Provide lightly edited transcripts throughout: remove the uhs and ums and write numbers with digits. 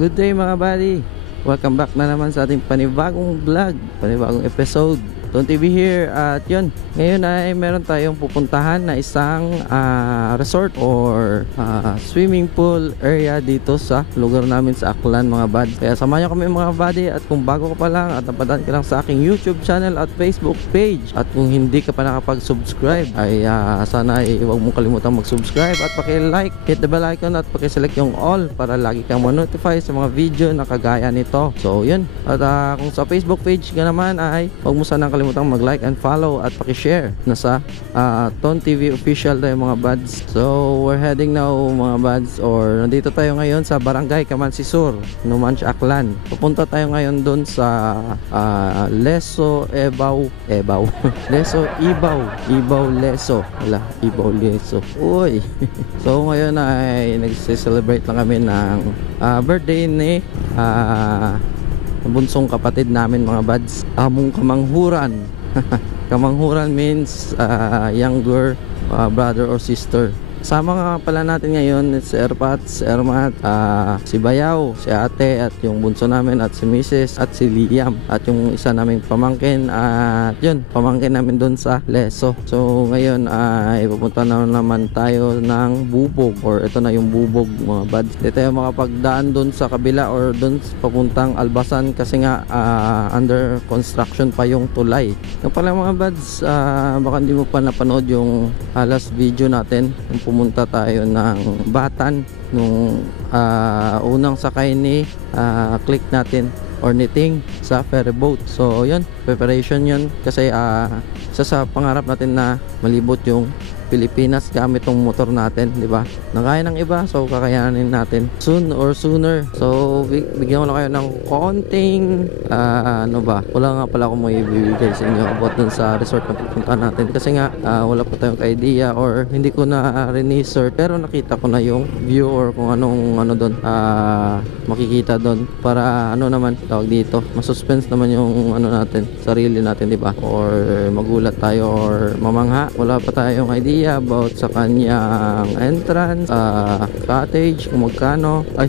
Good day mga buddy. Welcome back na naman sa ating panibagong vlog, panibagong episode. Don TV here. At yun, ngayon ay meron tayong pupuntahan na isang resort or swimming pool area dito sa lugar namin sa Aklan mga bad. Kaya samahan nyo kami mga buddy. At kung bago ka pa lang at napadaan ka lang sa aking YouTube channel at Facebook page, at kung hindi ka pa nakapag-subscribe ay sana ay huwag mong kalimutan mag-subscribe at paki-like, hit the bell icon at paki-select yung all para lagi kang ma-notify sa mga video na kagaya nito. So yun, at kung sa Facebook page ka naman ay huwag mo sana kalimutang mag-like and follow at paki-share. Nasa Don TV official tayo mga buds. So we're heading now mga buds, or nandito tayo ngayon sa Barangay Kamansisur, Numancia, Aklan. Pupunta tayo ngayon doon sa Leso Ibaw Leso. Wala, Ibaw Leso. Uy. So ngayon ay nagse-celebrate lang kami ng birthday ni bunsong kapatid namin mga buds. Among kamanghuran. Kamanghuran means younger brother or sister. Sama nga pala natin ngayon si Erpat, si Ermat, si Bayaw, si Ate, at yung bunso namin, at si Mrs. at si Liam, at yung isa naming pamangkin, at yun, pamangkin namin doon sa Leso. So ngayon ay pupunta na naman tayo ng Bubog, or ito na yung Bubog mga buds. Hindi tayo makapagdaan doon sa kabila or doon papuntang Albasan kasi nga under construction pa yung tulay. Yung pala mga buds, baka hindi mo pa napanood yung last video natin, pumunta tayo ng Batan nung unang sakay ni click natin or knitting sa ferry boat. So yun, preparation yun kasi isa sa pangarap natin na malibot yung Pilipinas gamit tong motor natin, di ba? Nakaya ng iba, so kakayanin natin soon or sooner. So bigyan ko lang kayo ng konting wala nga pala akong may ibibigay sa inyo about dun sa resort na pupunta natin kasi nga wala pa tayong idea or hindi ko na research, pero nakita ko na yung view or kung anong doon makikita doon para naman tawag dito, masuspense naman yung natin, sarili natin, di ba? Or magulat tayo or mamangha, wala pa tayong idea about sa kanyang entrance, cottage, kung magkano. Ay,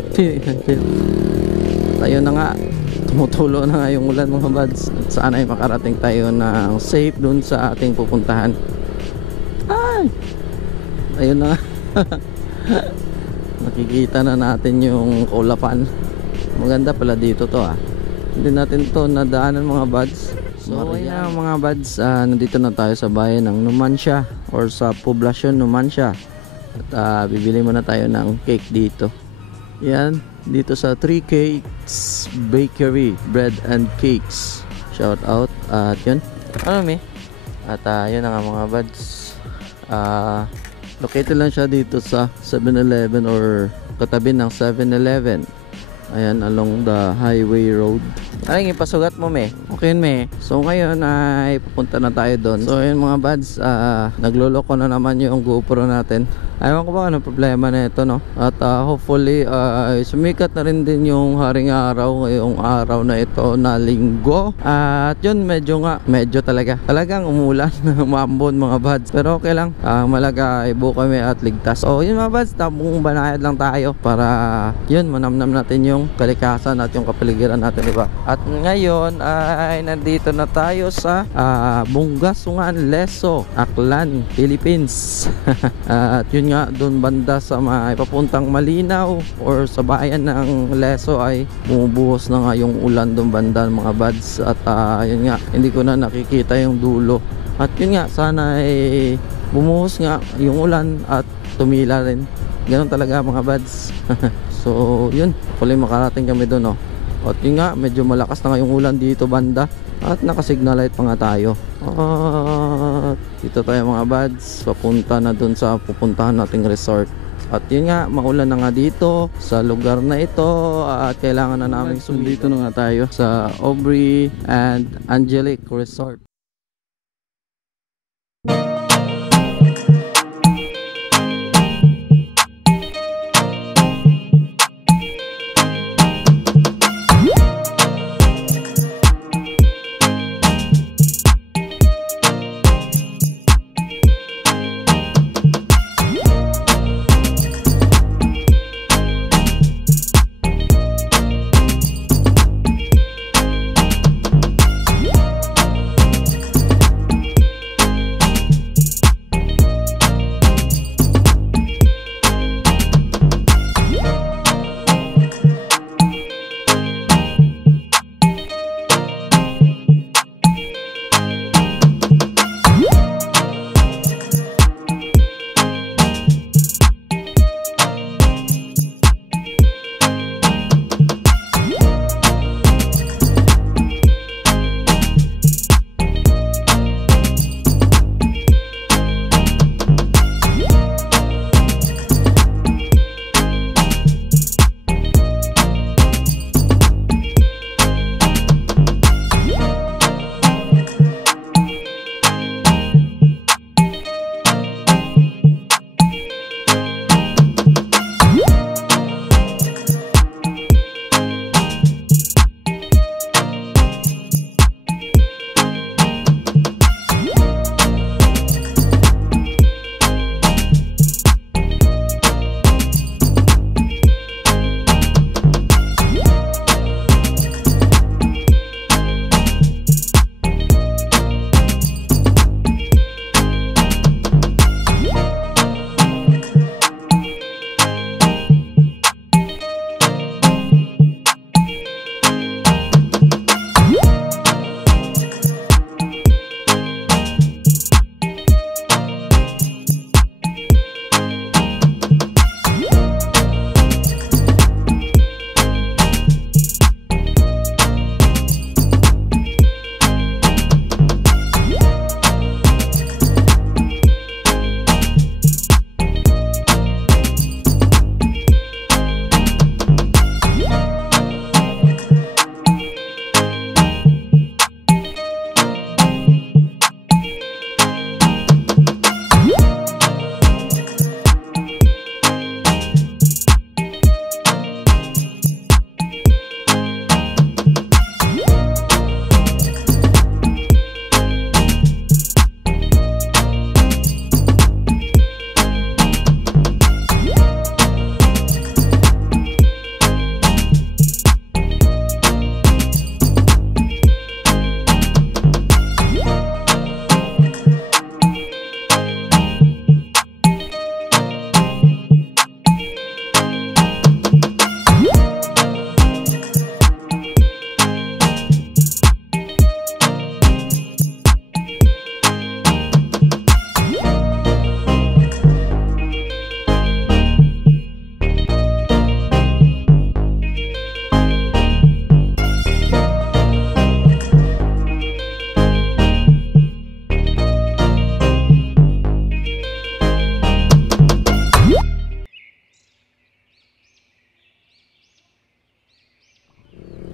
tayo na nga, tumutulo na nga yung ulan mga buds. Sana ay makarating tayo ng safe dun sa ating pupuntahan. Ay, ayun na. Nakikita na natin yung Kaulapan. Maganda pala dito to Hindi natin to nadaanan mga buds. So ayan mga buds, nandito na tayo sa bayan ng Numancia or sa poblasyon Numancia. At bibili muna tayo ng cake dito. Yan, dito sa 3 Cakes Bakery, Bread and Cakes. Shout out. At yun, at yun na nga mga buds. Located lang siya dito sa 7-Eleven or katabi ng 7-Eleven. Ayan, along the highway road. Ay, ipasugat mo okay me. So ngayon ay pupunta na tayo doon. So yun mga buds, nagloloko na naman yung GoPro natin. Ayaw ko ba ano problema na ito, no? At hopefully sumikat na rin din yung haring araw ngayong araw na ito na linggo. At yun, medyo talagang umulan, umambon mga buds. Pero okay lang, malaga ibo kami at ligtas. So yun mga buds, tapong banayad lang tayo para yun, manamnam natin yung kalikasan at yung kapaligiran natin, diba? At ngayon ay nandito na tayo sa Bungasungan, Leso, Aklan, Philippines. At yun nga, doon banda sa papuntang Malinaw or sa bayan ng Leso ay bumubuhos na nga yung ulan doon banda mga buds. At yun nga, hindi ko na nakikita yung dulo. At yun nga, sana ay bumuhos nga yung ulan at tumila rin. Ganon talaga mga buds. So yun, pala makarating kami doon At yun nga, medyo malakas na nga yung ulan dito banda. At nakasignal light pa nga tayo. At dito tayo mga buds, papunta na dun sa pupuntahan nating resort. At yun nga, maulan na nga dito sa lugar na ito. At kailangan na namin dito na nga tayo sa Aubrey and Angelic Resort.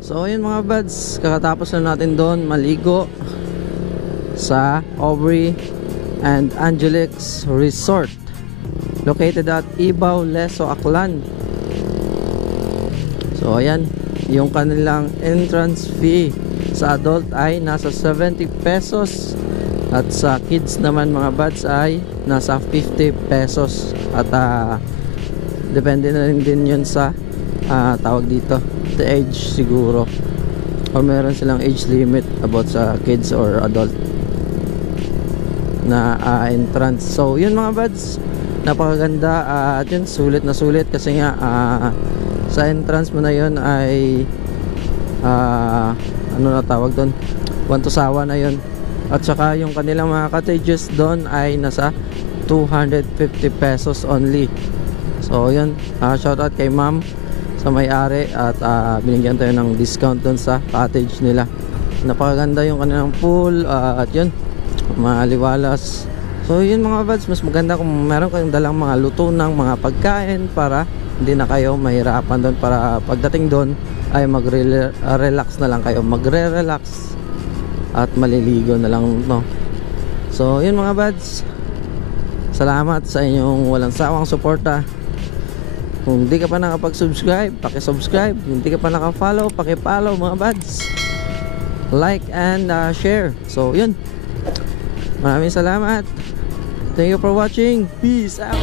So ayun mga buds, kakatapos na natin doon maligo sa Aubrey and Angelix Resort located at Ibaw, Leso, Aklan. So ayan, yung kanilang entrance fee sa adult ay nasa 70 pesos at sa kids naman mga buds ay nasa 50 pesos at depende na rin din yun sa tawag dito, the age siguro, or meron silang age limit about sa kids or adult na entrance. So yun mga buds, napakaganda at yun, sulit na sulit kasi nga sa entrance mo na yun ay ano na tawag doon, Wantosawa na yun. At saka yung kanilang mga cottages doon ay nasa 250 pesos only. So yun, shoutout kay ma'am sa may-ari at binigyan tayo ng discount doon sa cottage nila. Napakaganda yung kanilang pool at yun, maliwalas. So yun mga buds, mas maganda kung meron kayong dalang mga luto ng mga pagkain para hindi na kayo mahirapan doon, para pagdating doon ay mag-relax na lang kayo, magre-relax at maliligo na lang, no? So yun mga buds, salamat sa inyong walang sawang suporta. Kung hindi ka pa nakapag-subscribe, paki-subscribe. Kung hindi ka pa naka-follow, paki-follow mga buds. Like and share. So yun, maraming salamat. Thank you for watching. Peace out.